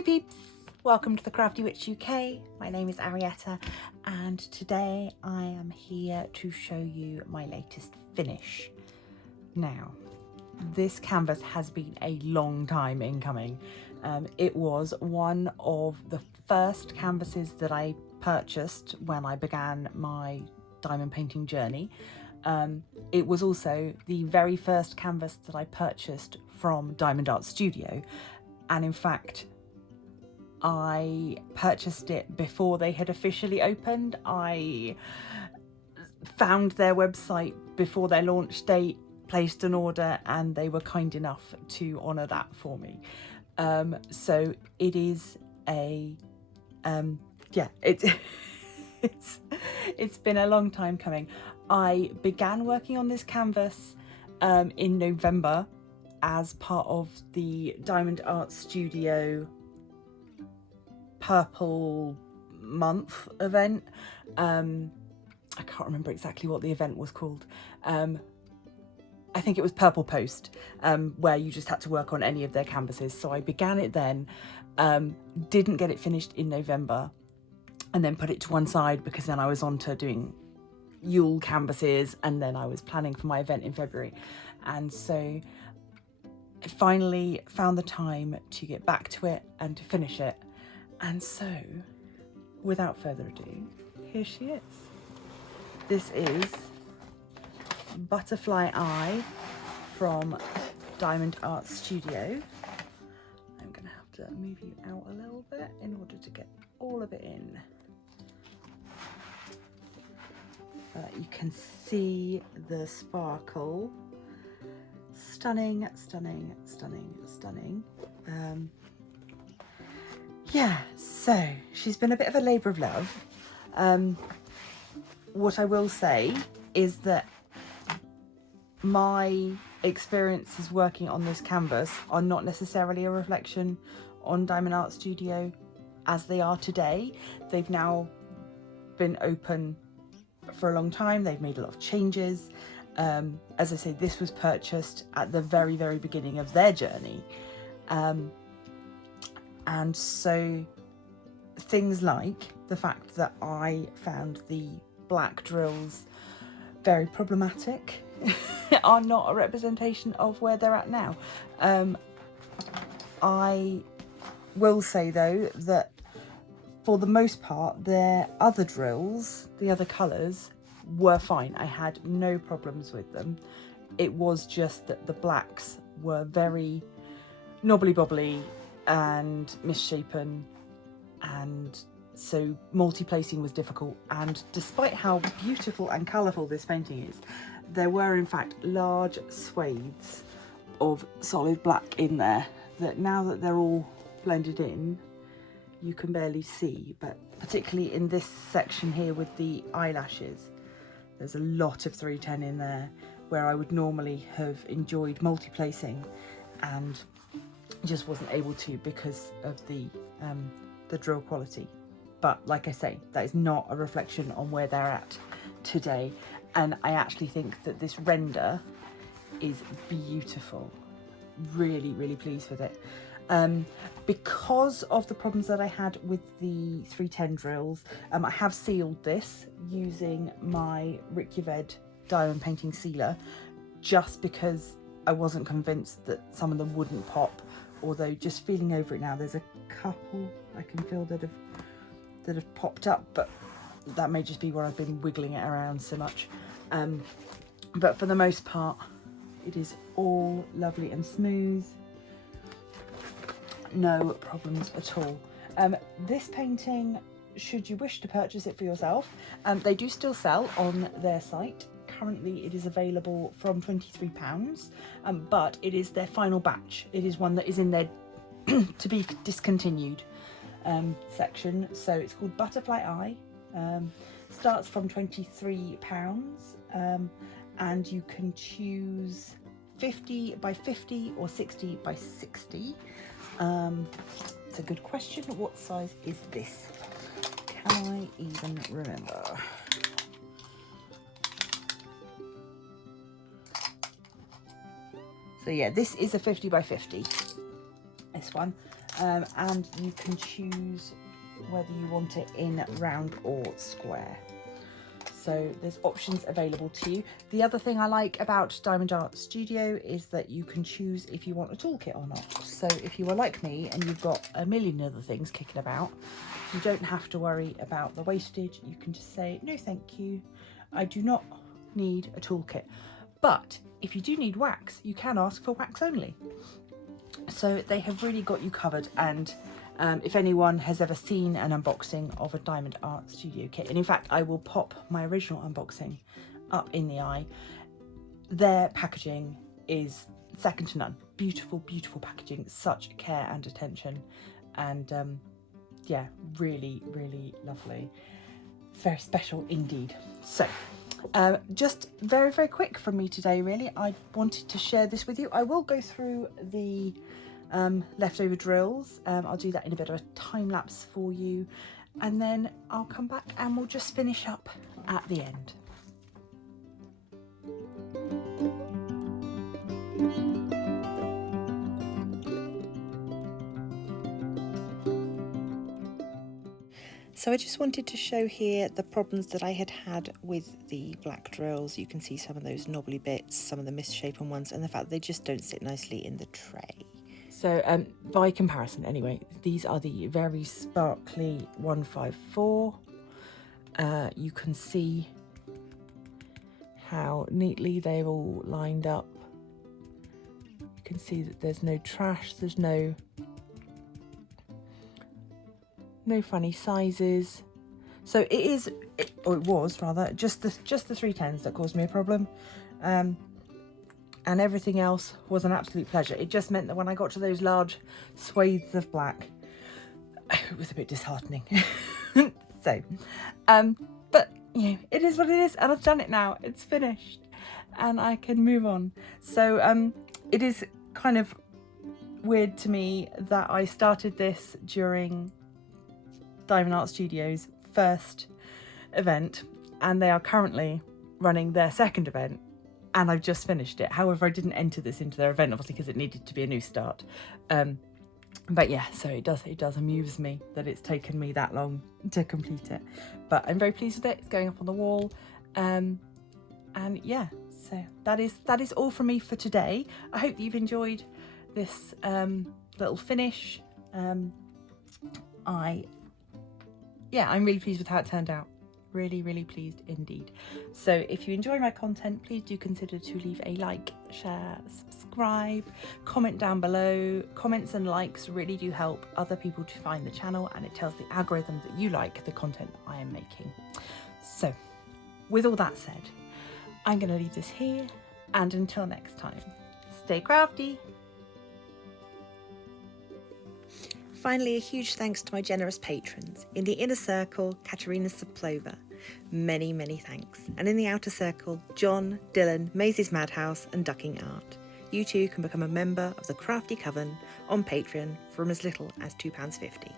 Hey peeps, welcome to the Crafty Witch UK. My name is Arietta and today I am here to show you my latest finish. Now, this canvas has been a long time in coming. It was one of the first canvases that I purchased when I began my diamond painting journey. It was also the very first canvas that I purchased from Diamond Art Studio, and in fact I purchased it before they had officially opened. I found their website before their launch date, placed an order, and they were kind enough to honour that for me. So it is a yeah, it's been a long time coming. I began working on this canvas in November as part of the Diamond Art Studio Purple Month event. I can't remember exactly what the event was called. I think it was Purple Post, where you just had to work on any of their canvases. So I began it then, didn't get it finished in November, and then put it to one side because then I was on to doing Yule canvases, and then I was planning for my event in February. And so I finally found the time to get back to it and to finish it. And so, without further ado, here she is. This is Butterfly Eye from Diamond Art Studio. I'm going to have to move you out a little bit in order to get all of it in. You can see the sparkle. Stunning, stunning, stunning, stunning. Yeah, so she's been a bit of a labour of love. What I will say is that my experiences working on this canvas are not necessarily a reflection on Diamond Art Studio as they are today. They've now been open for a long time. They've made a lot of changes. As I say, this was purchased at the very, very beginning of their journey. And so things like the fact that I found the black drills very problematic are not a representation of where they're at now. I will say though that for the most part their other drills, the other colours, were fine. I had no problems with them. It was just that the blacks were very knobbly bobbly and misshapen, and so multi-placing was difficult. And despite how beautiful and colourful this painting is, there were in fact large swathes of solid black in there that now that they're all blended in, you can barely see. But particularly in this section here with the eyelashes, there's a lot of 310 in there where I would normally have enjoyed multi-placing and just wasn't able to because of the drill quality. But like I say, that is not a reflection on where they're at today. And I actually think that this render is beautiful. Really, really pleased with it. Because of the problems that I had with the 310 drills, I have sealed this using my Ricuved diamond painting sealer, just because I wasn't convinced that some of them wouldn't pop. Although just feeling over it now, there's a couple I can feel that have popped up, but that may just be where I've been wiggling it around so much. But for the most part, it is all lovely and smooth. No problems at all. This painting, should you wish to purchase it for yourself, they do still sell on their site. Currently it is available from £23, but it is their final batch. It is one that is in their to be discontinued section. So it's called Butterfly Eye. Starts from £23, and you can choose 50 by 50 or 60 by 60. It's a good question. What size is this? Can I even remember? So yeah, this is a 50 by 50, this one. and you can choose whether you want it in round or square. So there's options available to you. The other thing I like about Diamond Art Studio is that you can choose if you want a toolkit or not. So if you are like me and you've got a million other things kicking about, you don't have to worry about the wastage. You can just say, no thank you, I do not need a toolkit. But if you do need wax, you can ask for wax only. So they have really got you covered. And if anyone has ever seen an unboxing of a Diamond Art Studio kit, and in fact I will pop my original unboxing up in the eye, their packaging is second to none. Beautiful, beautiful packaging, such care and attention, and yeah, really, really lovely. It's very special indeed. So just very, very quick from me today, really. I wanted to share this with you. I will go through the leftover drills. I'll do that in a bit of a time lapse for you, and then I'll come back and we'll just finish up at the end. So I just wanted to show here the problems that I had with the black drills. You can see some of those knobbly bits, some of the misshapen ones, and the fact they just don't sit nicely in the tray. So by comparison anyway, these are the very sparkly 154. You can see how neatly they're all lined up. You can see that there's no trash, there's no funny sizes. So it was rather just the 310s that caused me a problem. And everything else was an absolute pleasure. It just meant that when I got to those large swathes of black, it was a bit disheartening. So, but you know, it is what it is, and I've done it now. It's finished, and I can move on. So, it is kind of weird to me that I started this during Diamond Art Studio's first event, and they are currently running their second event. And I've just finished it. However, I didn't enter this into their event, obviously, because it needed to be a new start. But yeah, so it does amuse me that it's taken me that long to complete it. But I'm very pleased with it. It's going up on the wall. And yeah, so that is all from me for today. I hope you've enjoyed this little finish. I'm really pleased with how it turned out. Really, really pleased indeed. So if you enjoy my content, please do consider to leave a like, share, subscribe, comment down below. Comments and likes really do help other people to find the channel, and it tells the algorithm that you like the content I am making. So with all that said, I'm going to leave this here, and until next time, stay crafty. Finally, a huge thanks to my generous patrons. In the inner circle, Katerina Saplova. Many, many thanks. And in the outer circle, John, Dylan, Maisie's Madhouse and Ducking Art. You too can become a member of the Crafty Coven on Patreon from as little as £2.50.